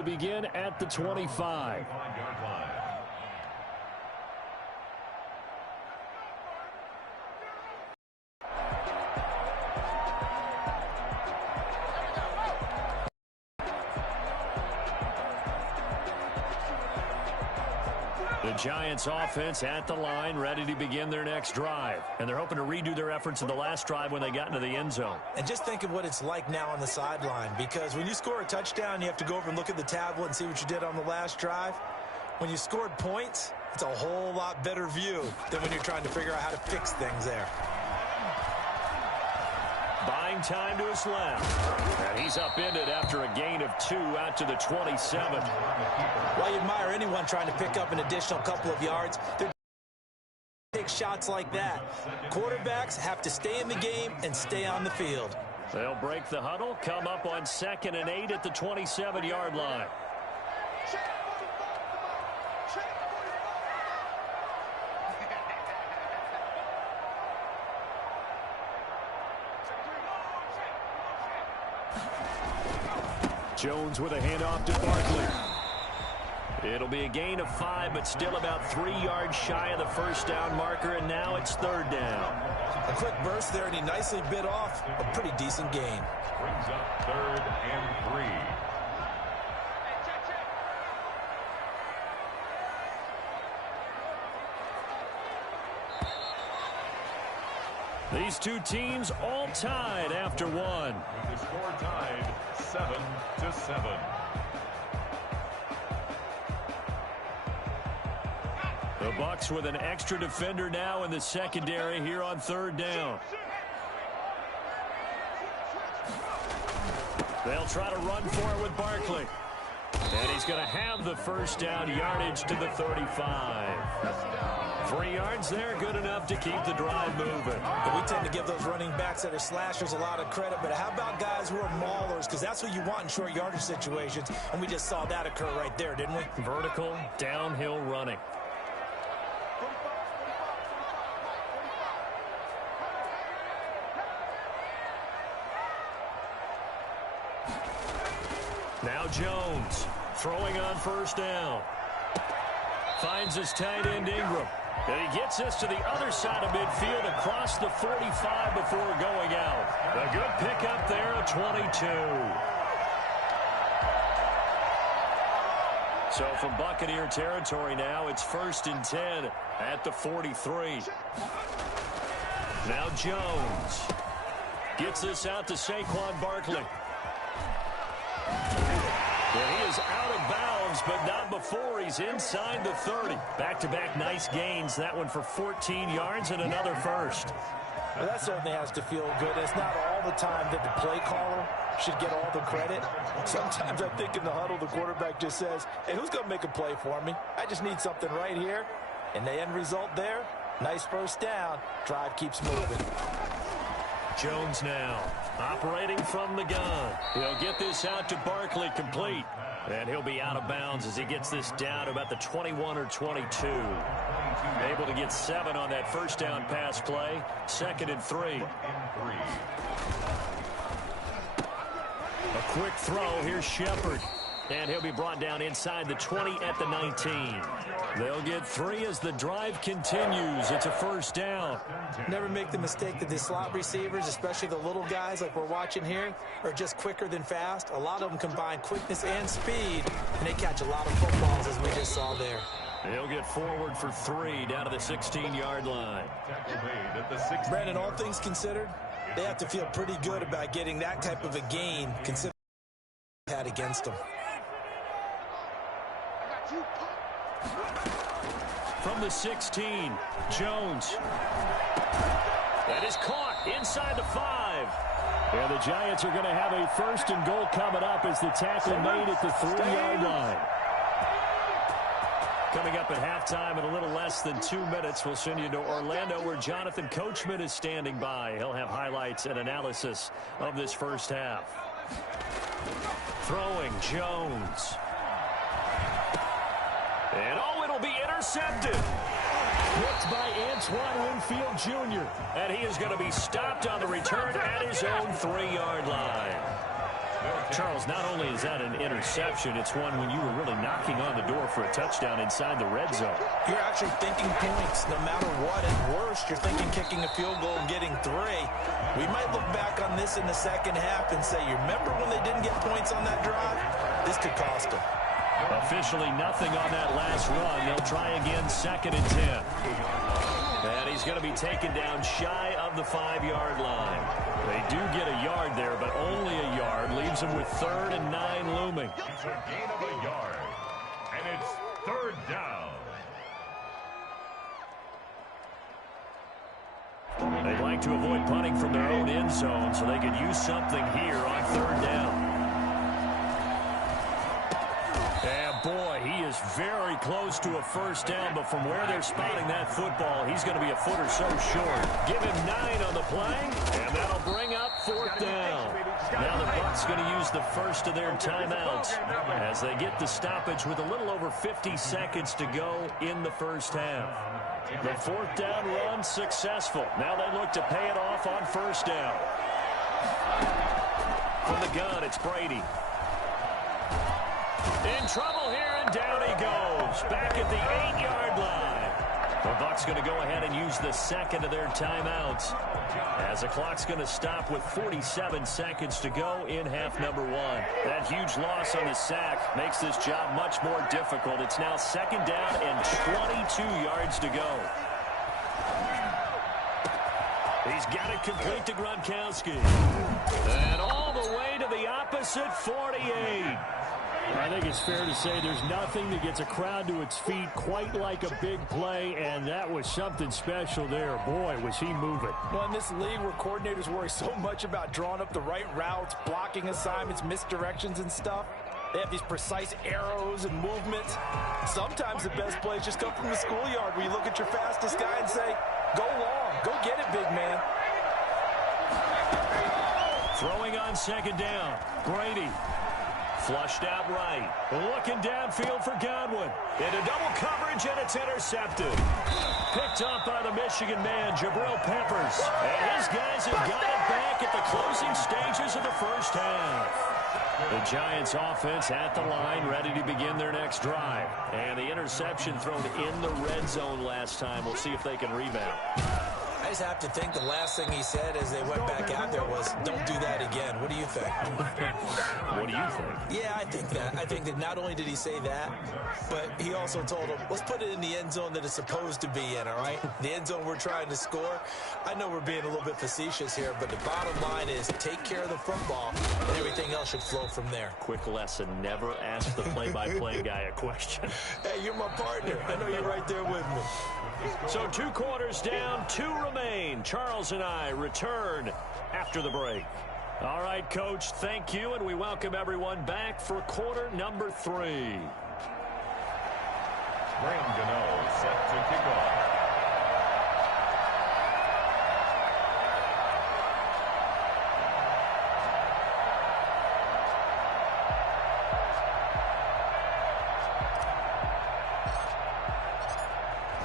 will begin at the 25. The Giants offense at the line, ready to begin their next drive. And they're hoping to redo their efforts in the last drive when they got into the end zone. And just think of what it's like now on the sideline, because when you score a touchdown, you have to go over and look at the tablet and see what you did on the last drive. When you scored points, it's a whole lot better view than when you're trying to figure out how to fix things there. Buying time to his left. And he's upended after a gain of 2 out to the 27. Well, you admire anyone trying to pick up an additional couple of yards. They're take shots like that. Quarterbacks have to stay in the game and stay on the field. They'll break the huddle, come up on 2nd and 8 at the 27-yard line. Jones with a handoff to Barkley. It'll be a gain of 5, but still about 3 yards shy of the first down marker, and now it's 3rd down. A quick burst there, and he nicely bit off a pretty decent gain. Brings up 3rd and 3. These two teams all tied after one. With the score tied 7-7. The Bucs with an extra defender now in the secondary here on 3rd down. They'll try to run for it with Barkley. And he's going to have the first down yardage to the 35. 3 yards there, good enough to keep the drive moving. And we tend to give those running backs that are slashers a lot of credit, but how about guys who are maulers? Because that's what you want in short yardage situations, and we just saw that occur right there, didn't we? Vertical, downhill running. Now Jones, throwing on 1st down. Finds his tight end Ingram. And he gets this to the other side of midfield across the 45 before going out. A good pickup there, a 22. So from Buccaneer territory now, it's 1st and 10 at the 43. Now Jones gets this out to Saquon Barkley. And he is out of bounds, but not before he's inside the 30. Back-to-back nice gains. That one for 14 yards and another first. Well, that certainly has to feel good. It's not all the time that the play caller should get all the credit. Sometimes I think in the huddle, the quarterback just says, hey, who's going to make a play for me? I just need something right here. And the end result there, nice first down. Drive keeps moving. Jones now operating from the gun. He'll get this out to Barkley complete. And he'll be out of bounds as he gets this down to about the 21 or 22. Able to get 7 on that first down pass play. 2nd and 3. A quick throw. Here's Shepard. And he'll be brought down inside the 20 at the 19. They'll get 3 as the drive continues. It's a first down. Never make the mistake that the slot receivers, especially the little guys like we're watching here, are just quicker than fast. A lot of them combine quickness and speed, and they catch a lot of footballs, as we just saw there. They'll get forward for 3 down to the 16-yard line. Brandon, all things considered, they have to feel pretty good about getting that type of a gain considering what they had against them. From the 16, Jones. That is caught inside the 5. And the Giants are going to have a 1st and goal coming up as the tackle made at the 3-yard line. Coming up at halftime in a little less than 2 minutes, we'll send you to Orlando where Jonathan Coachman is standing by. He'll have highlights and analysis of this first half. Throwing, Jones. And it'll be intercepted. Picked by Antoine Winfield Jr. And he is going to be stopped on the return at his own 3-yard line. Charles, not only is that an interception, it's one when you were really knocking on the door for a touchdown inside the red zone. You're actually thinking points no matter what. At worst, you're thinking kicking a field goal and getting 3. We might look back on this in the second half and say, you remember when they didn't get points on that drive? This could cost them. Officially nothing on that last run. They'll try again, 2nd and 10. And he's going to be taken down shy of the 5-yard line. They do get a yard there, but only a yard. Leaves them with 3rd and 9 looming. It's a gain of a yard. And it's 3rd down. They'd like to avoid punting from their own end zone, so they could use something here on 3rd down. And boy, he is very close to a 1st down, but from where they're spotting that football, he's going to be a foot or so short. Give him 9 on the play, and that'll bring up 4th down. Now the Bucs going to use the first of their timeouts as they get the stoppage with a little over 50 seconds to go in the 1st half. The 4th down run successful. Now they look to pay it off on 1st down. From the gun, it's Brady. In trouble here, and down he goes. Back at the 8-yard line. The Bucs going to go ahead and use the 2nd of their timeouts as the clock's going to stop with 47 seconds to go in half number 1. That huge loss on the sack makes this job much more difficult. It's now 2nd down and 22 yards to go. He's got it complete to Gronkowski. And all the way to the opposite 48. I think it's fair to say there's nothing that gets a crowd to its feet quite like a big play, and that was something special there. Boy, was he moving. Well, in this league where coordinators worry so much about drawing up the right routes, blocking assignments, misdirections and stuff, they have these precise arrows and movements. Sometimes the best plays just come from the schoolyard where you look at your fastest guy and say, go long, go get it, big man. Throwing on 2nd down, Brady. Flushed out right. Looking downfield for Godwin. Into double coverage, and it's intercepted. Picked up by the Michigan man, Jabril Peppers. And his guys have got it back at the closing stages of the 1st half. The Giants offense at the line, ready to begin their next drive. And the interception thrown in the red zone last time. We'll see if they can rebound. I just have to think the last thing he said as they went back out there was, don't do that again. What do you think? What do you think? Yeah, I think that. I think that not only did he say that, but he also told them, let's put it in the end zone that it's supposed to be in, all right? The end zone we're trying to score. I know we're being a little bit facetious here, but the bottom line is take care of the football, and everything else should flow from there. Quick lesson, never ask the play-by-play guy a question. Hey, you're my partner. I know you're right there with me. So 2 quarters down, 2 remain. Charles and I return after the break. All right, Coach, thank you, and we welcome everyone back for quarter number 3. Graham Gano set to kick off.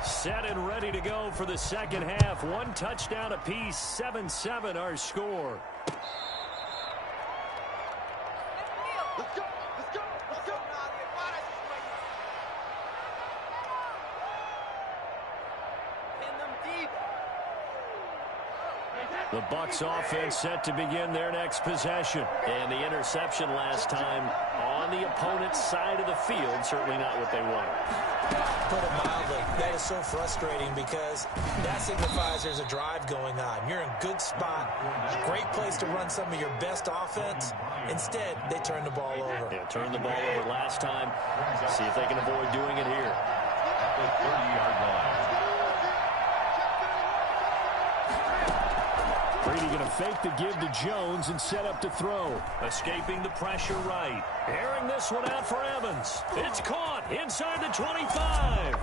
Set and ready to go for the 2nd half. 1 touchdown apiece, 7-7 our score. Let's go! Let's go! Let's go! Pin them deep. The Bucs offense set to begin their next possession. And the interception last time on the opponent's side of the field, certainly not what they wanted. Put it mildly, that is so frustrating because that signifies there's a drive going on. You're in a good spot, great place to run some of your best offense. Instead, they turn the ball over. Yeah, turned the ball over last time. See if they can avoid doing it here. At the 30-yard line. Brady going to fake the give to Jones and set up to throw. Escaping the pressure right. Airing this one out for Evans. It's caught inside the 25.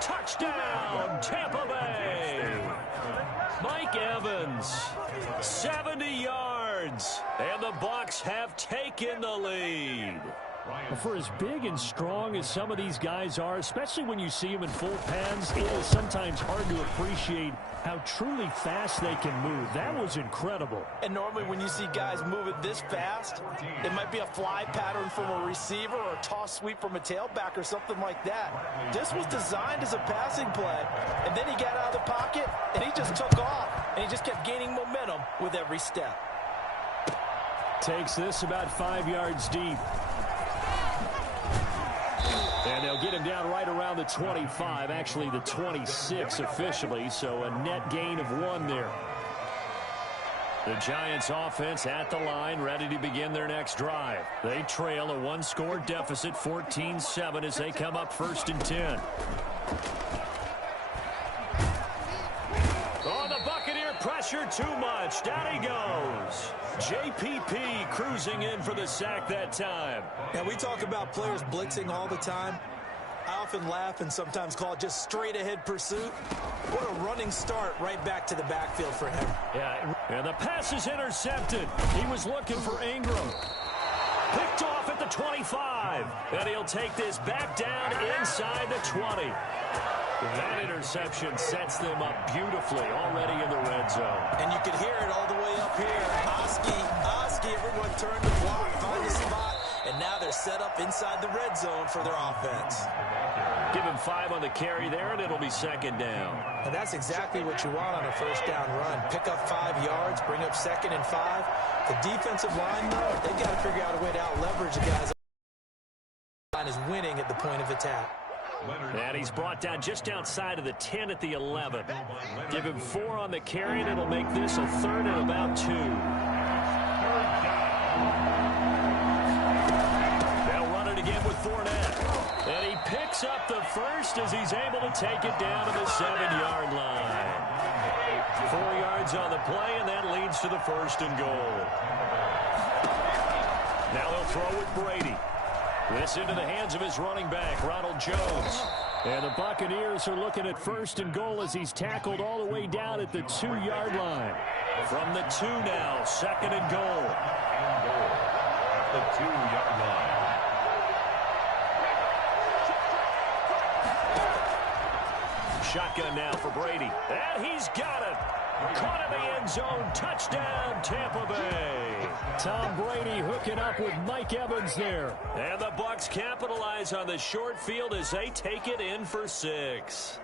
Touchdown, Tampa Bay. Mike Evans, 70 yards. And the Bucs have taken the lead. For as big and strong as some of these guys are, especially when you see them in full pads, it is sometimes hard to appreciate how truly fast they can move. That was incredible. And normally when you see guys moving this fast, it might be a fly pattern from a receiver or a toss sweep from a tailback or something like that. This was designed as a passing play, and then he got out of the pocket, and he just took off, and he just kept gaining momentum with every step. Takes this about 5 yards deep. And they'll get him down right around the 25, actually the 26 officially, so a net gain of 1 there. The Giants offense at the line, ready to begin their next drive. They trail a 1-score deficit, 14-7, as they come up 1st and 10. Oh, the Buccaneer pressure too much. Down he goes. JPP cruising in for the sack that time. Now, we talk about players blitzing all the time. I often laugh and sometimes call it just straight-ahead pursuit. What a running start right back to the backfield for him. Yeah, and the pass is intercepted. He was looking for Ingram. Picked off at the 25. And he'll take this back down inside the 20. That interception sets them up beautifully already in the red zone. And you could hear it all the way up here. Oski, everyone turned to block, find the spot, and now they're set up inside the red zone for their offense. Give him 5 on the carry there, and it'll be 2nd down. And that's exactly what you want on a 1st down run. Pick up 5 yards, bring up 2nd and 5. The defensive line, though, they've got to figure out a way to out-leverage the guys. The line is winning at the point of attack. And he's brought down just outside of the 10 at the 11. Give him 4 on the carry, and it'll make this a 3rd and about 2. They'll run it again with Fournette. And he picks up the 1st as he's able to take it down to the 7-yard line. 4 yards on the play, and that leads to the 1st and goal. Now they'll throw with Brady. This into the hands of his running back, Ronald Jones. And the Buccaneers are looking at 1st and goal as he's tackled all the way down at the 2-yard line. From the 2 now, 2nd and goal. At the 2-yard line. Shotgun now for Brady. And he's got it. Caught in the end zone. Touchdown, Tampa Bay. Tom Brady hooking up with Mike Evans there. And the Bucs capitalize on the short field as they take it in for 6.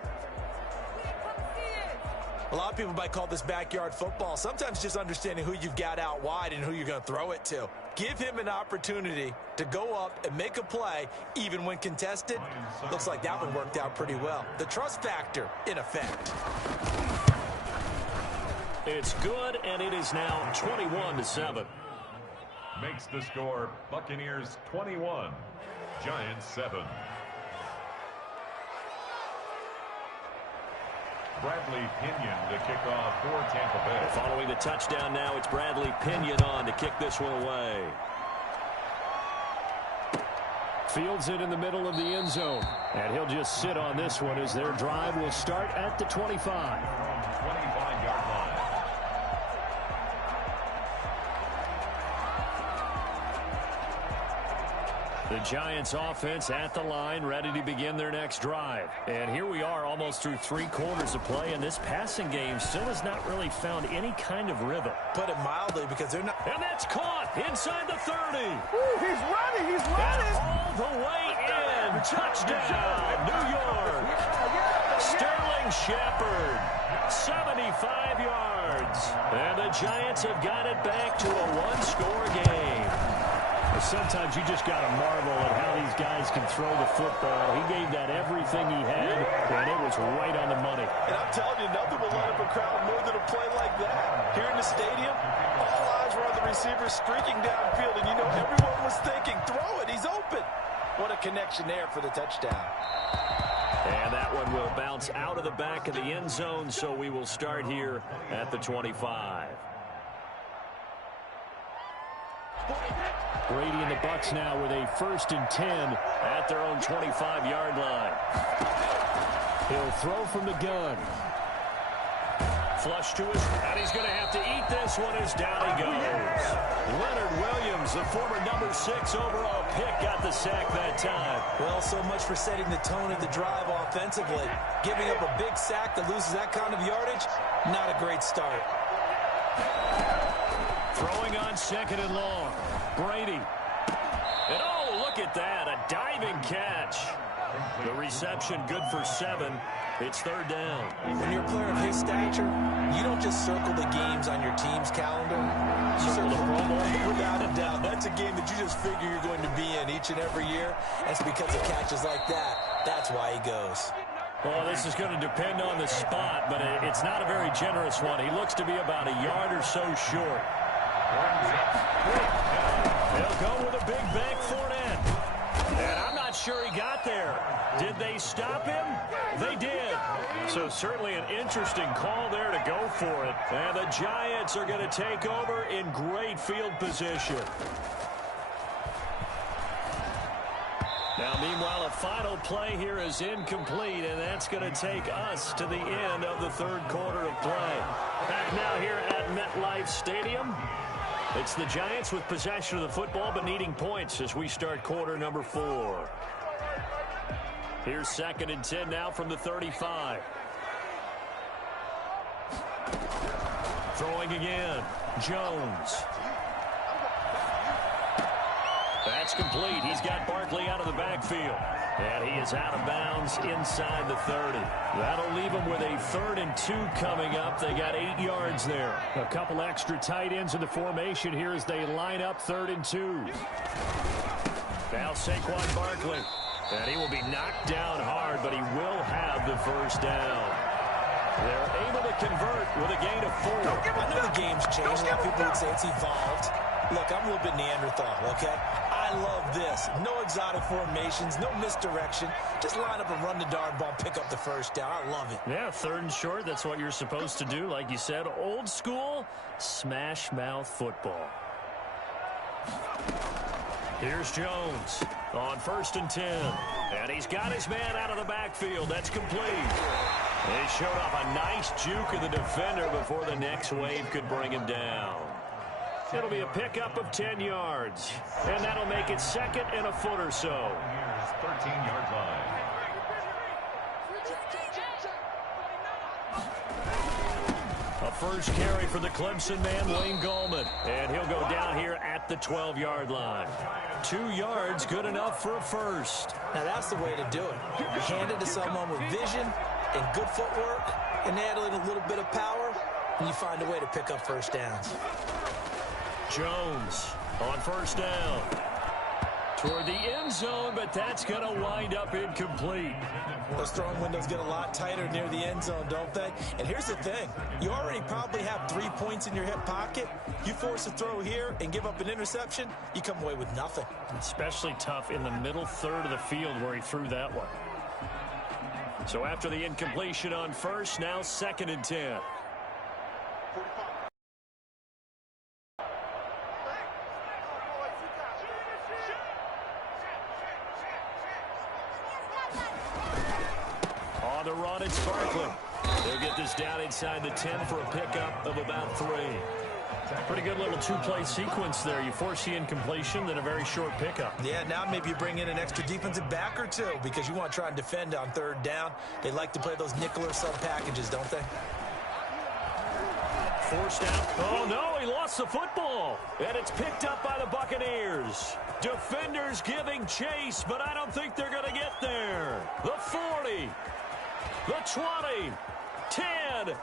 A lot of people might call this backyard football. Sometimes just understanding who you've got out wide and who you're going to throw it to. Give him an opportunity to go up and make a play, even when contested. Looks like that one worked out pretty well. The trust factor in effect. It's good, and it is now 21-7. Makes the score Buccaneers 21, Giants 7. Bradley Pinion to kick off for Tampa Bay. Following the touchdown now, it's Bradley Pinion on to kick this one away. Fields it in the middle of the end zone. And he'll just sit on this one as their drive will start at the 25. 25-yard line. The Giants offense at the line, ready to begin their next drive. And here we are almost through 3 quarters of play, and this passing game still has not really found any kind of rhythm. Put it mildly, because they're not. And that's caught inside the 30. Ooh, he's running, he's running. And all the way in. Touchdown, New York. Sterling Shepard, 75 yards. And the Giants have got it back to a 1-score game. Sometimes you just got to marvel at how these guys can throw the football. He gave that everything he had, and it was right on the money. And I'm telling you, nothing will light up a crowd more than a play like that. Here in the stadium, all eyes were on the receiver streaking downfield, and you know everyone was thinking, throw it, he's open. What a connection there for the touchdown. And that one will bounce out of the back of the end zone, so we will start here at the 25. Brady and the Bucs now with a 1st and 10 at their own 25-yard line. He'll throw from the gun. flush to his, and he's going to have to eat this one as down he goes. Leonard Williams, the former number 6 overall pick, got the sack that time. Well, so much for setting the tone of the drive offensively. Giving up a big sack that loses that kind of yardage, not a great start. Throwing on 2nd and long. Brady. And oh, look at that, a diving catch. The reception good for 7. It's 3rd down. When you're a player of his stature, you don't just circle the games on your team's calendar. You circle the Pro Bowl. Without a doubt, that's a game that you just figure you're going to be in each and every year. That's because of catches like that. That's why he goes. Well, this is going to depend on the spot, but it's not a very generous one. He looks to be about a yard or so short. They'll go with a big bank Fournette. And I'm not sure he got there. Did they stop him? They did. So certainly an interesting call there to go for it. And the Giants are going to take over in great field position. Now, meanwhile, a final play here is incomplete, and that's going to take us to the end of the 3rd quarter of play. Back now here at MetLife Stadium. It's the Giants with possession of the football, but needing points as we start quarter number 4. Here's 2nd and 10 now from the 35. Throwing again. Jones. That's complete. He's got Barkley out of the backfield. And he is out of bounds inside the 30. That'll leave him with a 3rd and 2 coming up. They got 8 yards there. A couple extra tight ends in the formation here as they line up 3rd and 2. Now Saquon Barkley. And he will be knocked down hard, but he will have the 1st down. They're able to convert with a gain of 4. I know the game's changed. A lot of people would say it's evolved. Look, I'm a little bit Neanderthal, okay? I love this. No exotic formations, no misdirection. Just line up and run the darn ball, pick up the 1st down. I love it. Yeah, 3rd and short, that's what you're supposed to do. Like you said, old school, smash mouth football. Here's Jones on 1st and 10. And he's got his man out of the backfield. That's complete. He showed off a nice juke of the defender before the next wave could bring him down. It'll be a pickup of 10 yards. And that'll make it 2nd and a foot or so. Here's 13-yard line. A first carry for the Clemson man, Wayne Gallman. And he'll go down here at the 12-yard line. 2 yards, good enough for a first. Now that's the way to do it. Hand it to someone with vision and good footwork, and add in a little bit of power, and you find a way to pick up 1st downs. Jones on 1st down. Toward the end zone, but that's going to wind up incomplete. Those throwing windows get a lot tighter near the end zone, don't they? And here's the thing. You already probably have 3 points in your hip pocket. You force a throw here and give up an interception, you come away with nothing. Especially tough in the middle 3rd of the field where he threw that one. So after the incompletion on 1st, now 2nd and 10. On the run, it's Barkley. They'll get this down inside the 10 for a pickup of about 3. Pretty good little 2-play sequence there. You force the incompletion, then a very short pickup. Yeah, now maybe you bring in an extra defensive back or 2 because you want to try and defend on 3rd down. They like to play those nickel or sub packages, don't they? Forced out. Oh, no, he lost the football. And it's picked up by the Buccaneers. Defenders giving chase, but I don't think they're going to get there. The 40, the 20, 10.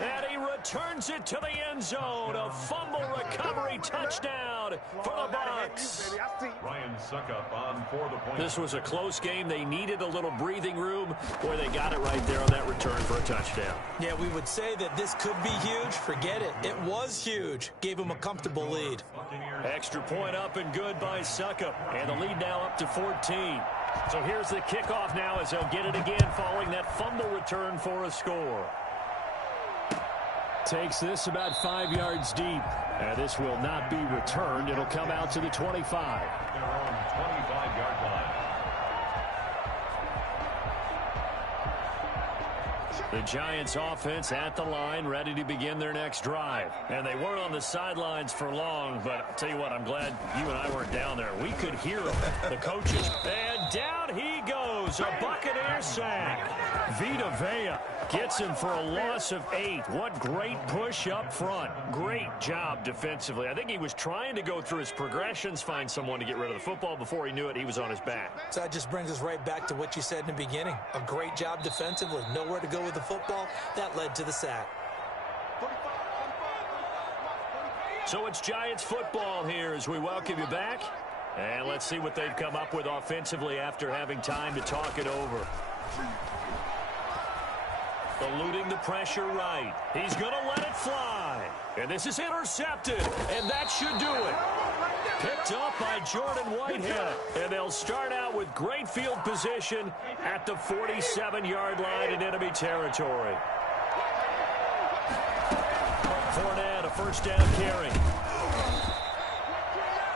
And he returns it to the end zone. A fumble recovery touchdown for the Bucs. Ryan Suckup on for the point. This was a close game. They needed a little breathing room. Boy, they got it right there on that return for a touchdown. Yeah, we would say that this could be huge. Forget it. It was huge. Gave him a comfortable lead. Extra point up and good by Suckup. And the lead now up to 14. So here's the kickoff now as they'll get it again following that fumble return for a score. Takes this about 5 yards deep. And this will not be returned. It'll come out to the 25. Their own 25-yard line. The Giants offense at the line, ready to begin their next drive. And they weren't on the sidelines for long, but I'll tell you what, I'm glad you and I weren't down there. We could hear them, the coaches. And down he goes, a Buccaneer sack. Vita Vea gets him for a loss of 8. What great push up front. Great job defensively. I think he was trying to go through his progressions, find someone to get rid of the football. Before he knew it, he was on his back. So that just brings us right back to what you said in the beginning. A great job defensively. Nowhere to go with the football. That led to the sack. So it's Giants football here as we welcome you back. And let's see what they've come up with offensively after having time to talk it over. Eluding the pressure right. He's going to let it fly. And this is intercepted. And that should do it. Picked up by Jordan Whitehead. And they'll start out with great field position at the 47-yard line in enemy territory. Fournette, a first down carry.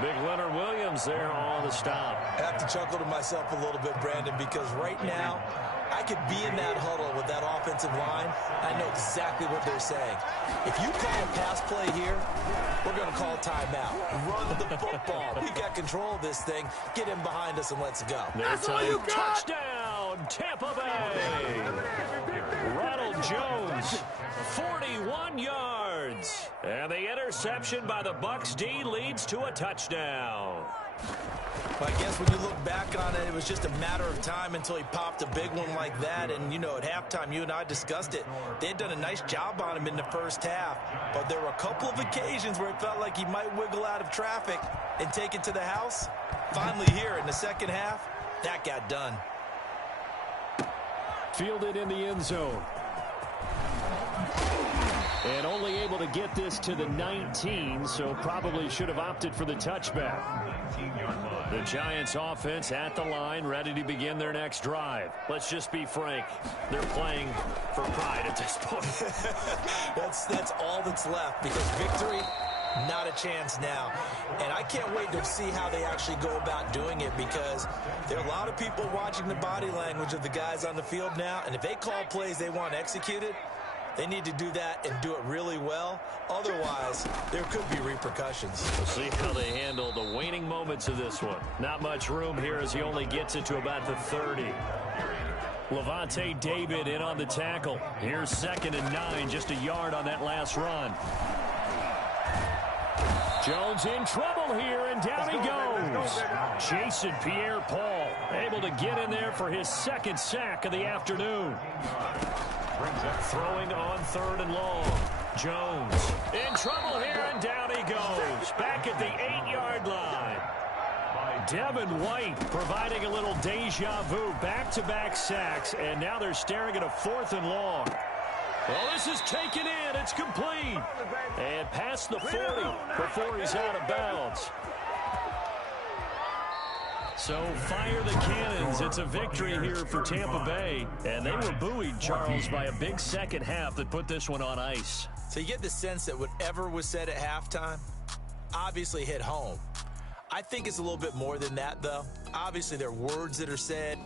Big Leonard Williams there on the stop. I have to chuckle to myself a little bit, Brandon, because right now, I could be in that huddle with that offensive line. I know exactly what they're saying. If you call a pass play here, we're going to call timeout. Run the football. We got control of this thing. Get him behind us and let's go. That's all you got. Touchdown, Tampa Bay. Ronald Jones, 41 yards. And the interception by the Bucs D leads to a touchdown. I guess when you look back on it, it was just a matter of time until he popped a big one like that. And, you know, at halftime, you and I discussed it. They had done a nice job on him in the first half. But there were a couple of occasions where it felt like he might wiggle out of traffic and take it to the house. Finally here in the second half, that got done. Fielded in the end zone. And only able to get this to the 19, so probably should have opted for the touchback. The Giants offense at the line, ready to begin their next drive. Let's just be frank. They're playing for pride at this point. That's all that's left, because victory, not a chance now. And I can't wait to see how they actually go about doing it, because there are a lot of people watching the body language of the guys on the field now, and if they call plays they want executed, they need to do that and do it really well. Otherwise, there could be repercussions. We'll see how they handle the waning moments of this one. Not much room here as he only gets it to about the 30. Levante David in on the tackle. Here's 2nd and 9, just a yard on that last run. Jones in trouble here, and down he goes. Jason Pierre-Paul able to get in there for his 2nd sack of the afternoon. Throwing on 3rd and long. Jones in trouble here, and down he goes. Back at the 8-yard line. Devin White providing a little deja vu. Back-to-back sacks, and now they're staring at a 4th and long. Well, this is taken in. It's complete. And past the 40 before he's out of bounds. So fire the cannons. It's a victory here for Tampa Bay. And they were buoyed, Charles, by a big second half that put this one on ice. So you get the sense that whatever was said at halftime obviously hit home. I think it's a little bit more than that, though. Obviously, there are words that are said.